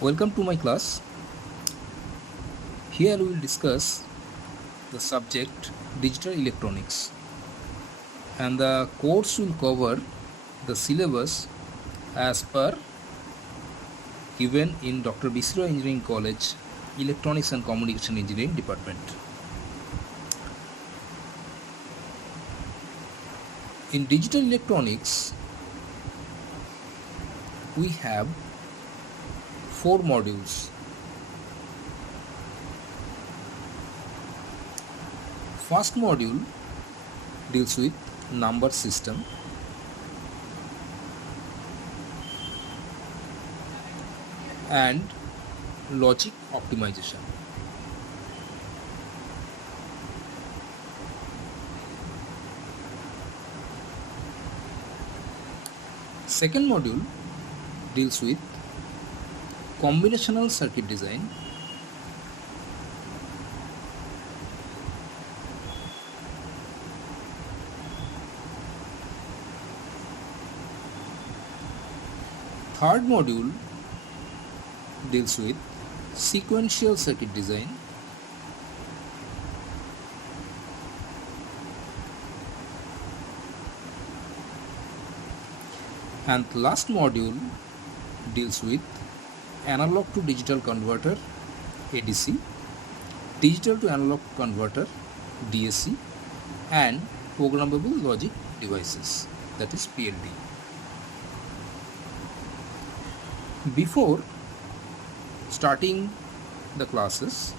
Welcome to my class. Here we will discuss the subject digital electronics, and the course will cover the syllabus as per given in Dr. Bisra Engineering College Electronics and Communication Engineering Department. In digital electronics we have 4 modules. First module deals with number system. And logic optimization. Second module deals with combinational circuit design. Third module deals with sequential circuit design. And the last module deals with analog to digital converter ADC, digital to analog converter DAC, and programmable logic devices, that is PLD. Before starting the classes,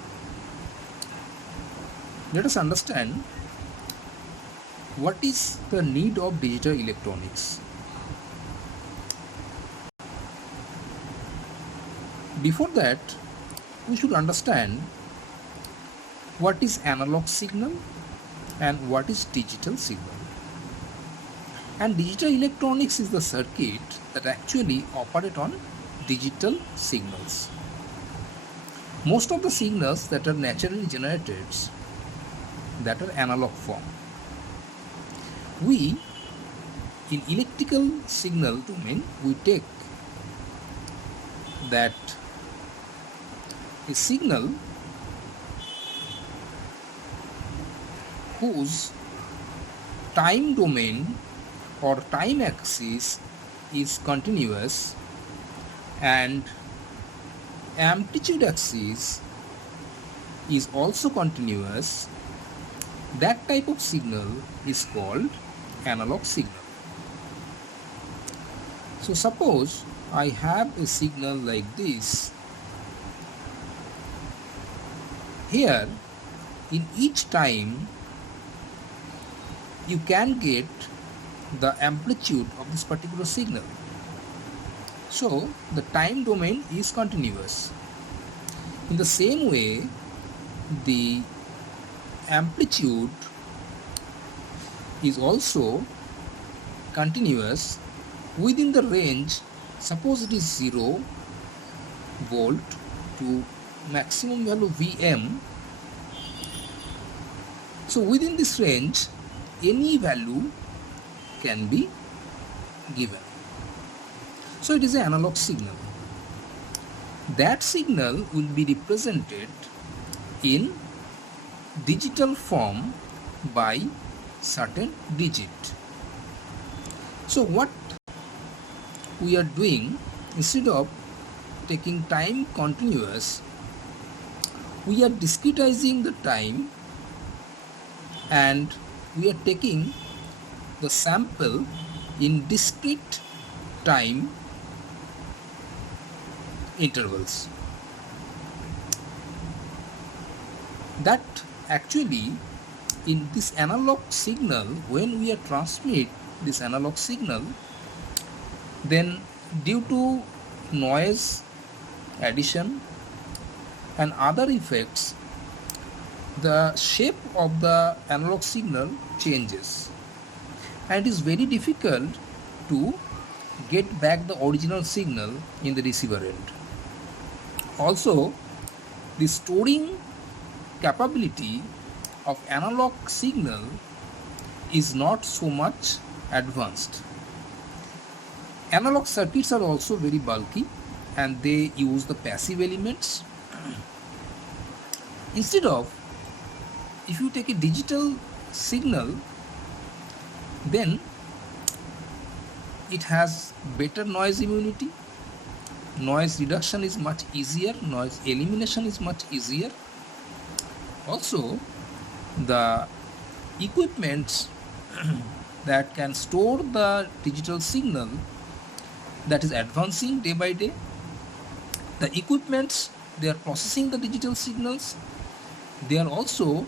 let us understand what is the need of digital electronics. Before that, we should understand what is analog signal and what is digital signal. And digital electronics is the circuit that actually operate on digital signals. Most of the signals that are naturally generated, that are analog form. We, in electrical signal domain, we take that a signal whose time domain or time axis is continuous and amplitude axis is also continuous, that type of signal is called analog signal. So suppose I have a signal like this. Here, in each time, you can get the amplitude of this particular signal. So the time domain is continuous. In the same way, the amplitude is also continuous within the range. Suppose it is 0 volt to maximum value Vm. So within this range, any value can be given. So it is an analog signal. That signal will be represented in digital form by certain digit. So what we are doing, instead of taking time continuous, we are discretizing the time and we are taking the sample in discrete time intervals. That actually, in this analog signal, when we are transmit this analog signal, then due to noise, addition and other effects, the shape of the analog signal changes, and it is very difficult to get back the original signal in the receiver end. Also, the storing capability of analog signal is not so much advanced. Analog circuits are also very bulky and they use the passive elements. Instead of, if you take a digital signal, then it has better noise immunity, noise reduction is much easier, noise elimination is much easier. Also, the equipments that can store the digital signal, that is advancing day by day. The equipments, they are processing the digital signals, they are also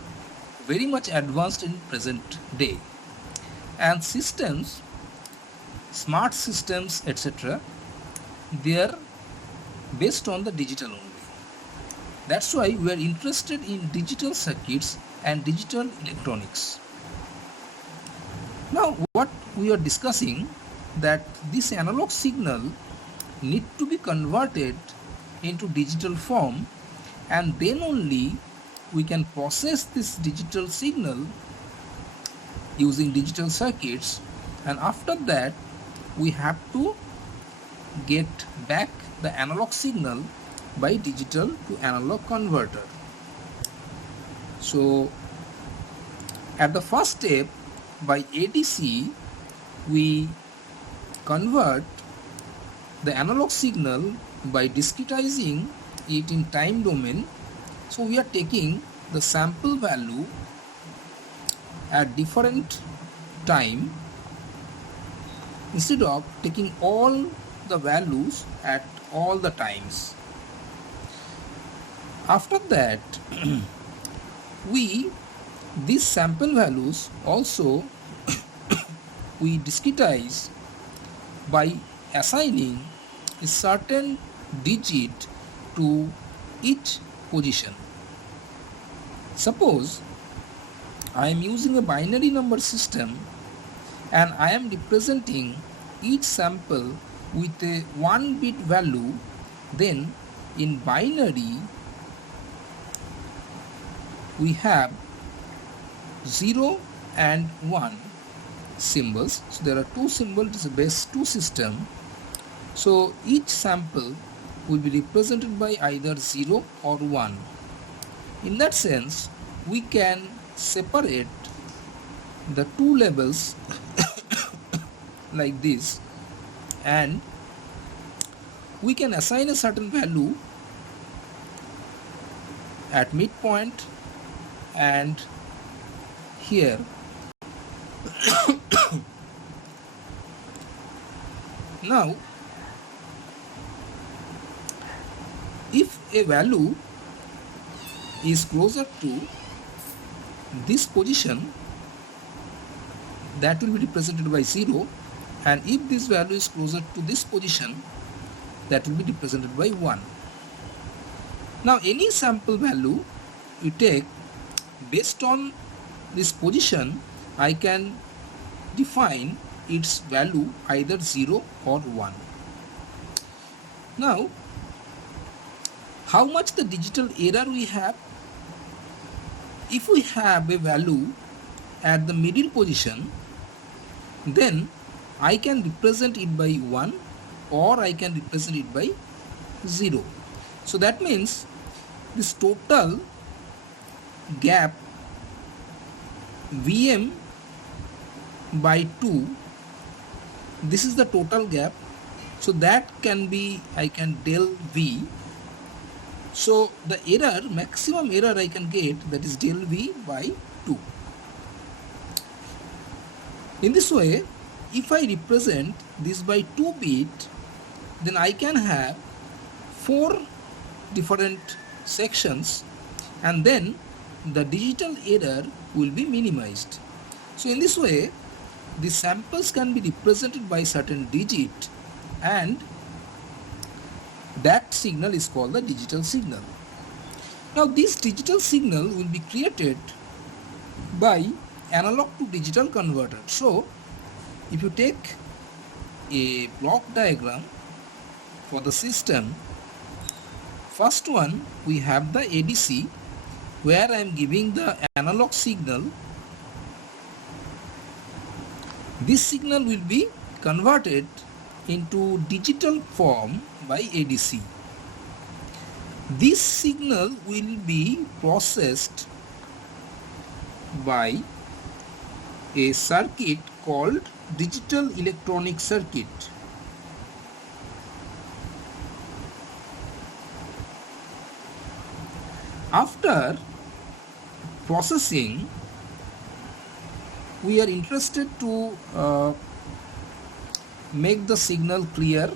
very much advanced in present day. And systems, smart systems, etc., they are based on the digital only. That's why we are interested in digital circuits and digital electronics. Now what we are discussing, that this analog signal need to be converted into digital form, and then only we can process this digital signal using digital circuits, and after that we have to get back the analog signal by digital to analog converter. So at the first step, by ADC we convert the analog signal by discretizing it in time domain. So we are taking the sample value at different time instead of taking all the values at all the times. After that these sample values also we discretize by assigning a certain digit to each position. Suppose I am using a binary number system and I am representing each sample with a 1-bit value, then in binary we have 0 and 1 symbols. So there are two symbols, it is a base 2 system. So each sample will be represented by either 0 or 1. In that sense, we can separate the two levels like this, and we can assign a certain value at midpoint and here. Now if a value is closer to this position, that will be represented by 0, and if this value is closer to this position, that will be represented by 1. Now any sample value you take, based on this position I can define its value either 0 or 1. Now how much the digital error we have? If we have a value at the middle position, then I can represent it by 1 or I can represent it by 0. So that means this total gap Vm by 2, this is the total gap, so that can be, I can del V. So the error, maximum error I can get, that is del V by 2. In this way, if I represent this by 2 bit, then I can have 4 different sections, and then the digital error will be minimized. So in this way, the samples can be represented by certain digit, and that signal is called the digital signal. Now this digital signal will be created by analog to digital converter. So if you take a block diagram for the system, first one we have the ADC, where I am giving the analog signal. This signal will be converted into digital form by ADC. This signal will be processed by a circuit called digital electronic circuit. After processing, we are interested to make the signal clear.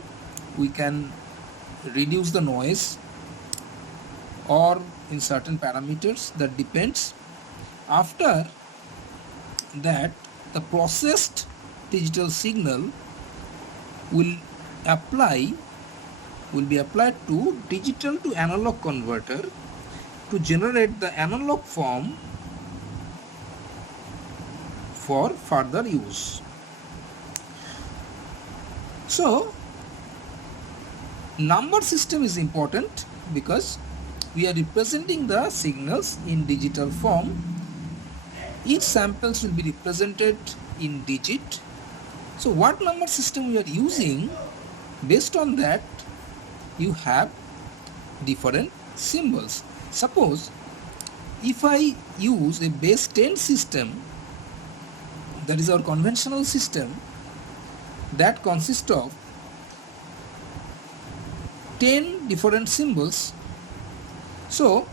We can reduce the noise or in certain parameters, that depends. After that, the processed digital signal will be applied to digital to analog converter to generate the analog form for further use. So, number system is important because we are representing the signals in digital form. Each samples will be represented in digit. So what number system we are using, based on that you have different symbols. Suppose if I use a base 10 system, that is our conventional system, that consists of 10 different symbols. So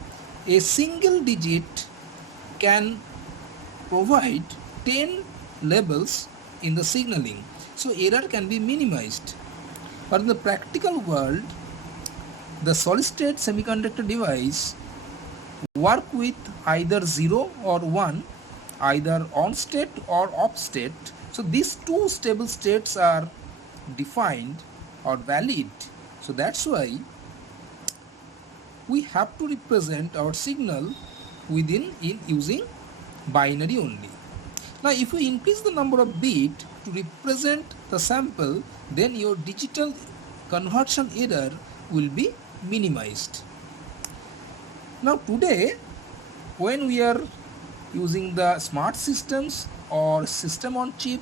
a single digit can provide 10 labels in the signaling, so error can be minimized. But in the practical world, the solid state semiconductor device work with either 0 or 1, either on state or off state. So these two stable states are defined or valid. So that's why we have to represent our signal in using binary only. Now if we increase the number of bits to represent the sample, then your digital conversion error will be minimized. Now today, when we are using the smart systems or system on chip,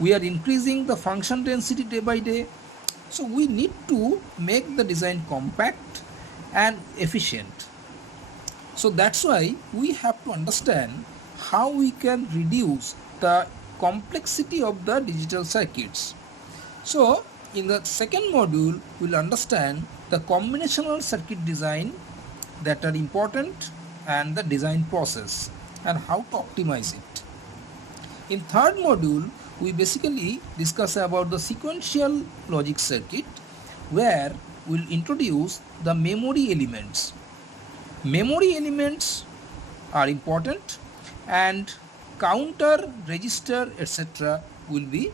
we are increasing the function density day by day. So we need to make the design compact and efficient. So that's why we have to understand how we can reduce the complexity of the digital circuits. So in the second module, we'll understand the combinational circuit design that are important and the design process and how to optimize it. In third module, we basically discuss about the sequential logic circuit, where we'll introduce the memory elements. Memory elements are important, and counter, register, etc. will be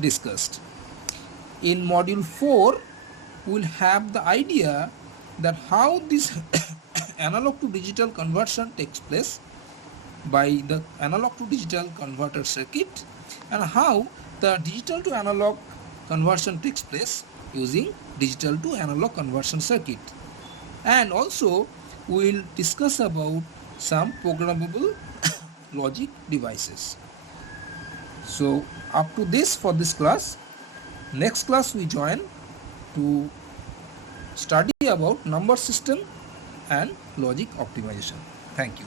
discussed. In module 4, we'll have the idea that how this analog to digital conversion takes place by the analog to digital converter circuit, and how the digital to analog conversion takes place using digital to analog conversion circuit. And also we'll discuss about some programmable logic devices. So up to this for this class. Next class we join to study about number system and logic optimization. Thank you.